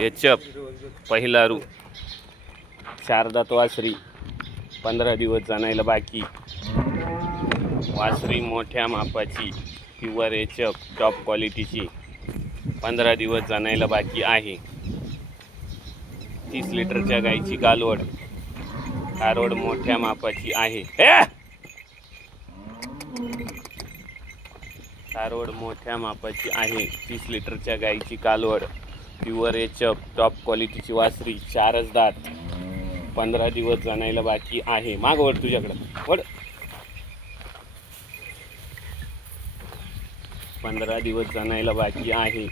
एचप पहिला रू 4 दात वासरी 15 दिवस जाणायला बाकी. वासरी मोठ्या मापाची प्युअर एचप टॉप क्वालिटीची 15 दिवस जाणायला बाकी आहे. 30 लिटरच्या गाईची कालवड. कालवड मोठ्या मापाची आहे. कालवड मोठ्या मापाची आहे. 30 लिटरच्या गाईची कालवड प्युअर एचप टॉप क्वालिटीची वासरी 4च दात 15 दिवस जाणायला बाकी आहे. माग वड तुझ्याकडं वड. 15 दिवस जाणायला बाकी आहे.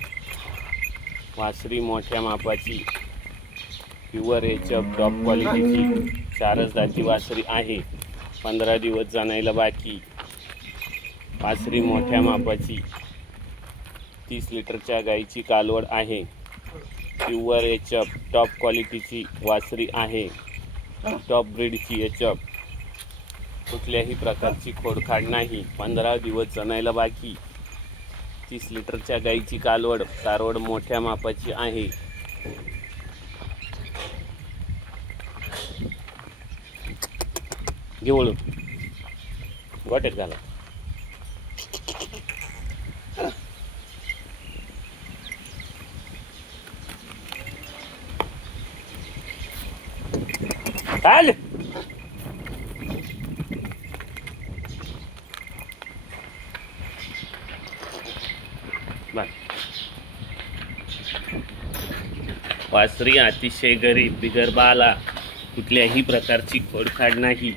वासरी मोठ्या मापाची प्युअर एचप टॉप क्वालिटीची 4च दाती वासरी आहे. 15 दिवस जाणायला बाकी. वासरी मोठ्या मापाची 30 लिटरच्या गाईची कालवड आहे. प्युअर एचप टॉप क्वालिटीची वासरी आहे. टॉप ब्रीडची एचप. कुठल्याही प्रकारची खोडखाड नाही. 15 दिवस जाणायला बाकी. 30 लिटरच्या गाईची कालवड मोठ्या मापाची आहे. घे वळून गोट्यात घाला. चाल वासरी अतिशय गरीब बिगर बाला. कुठल्याही प्रकारची खोडखाड नाही.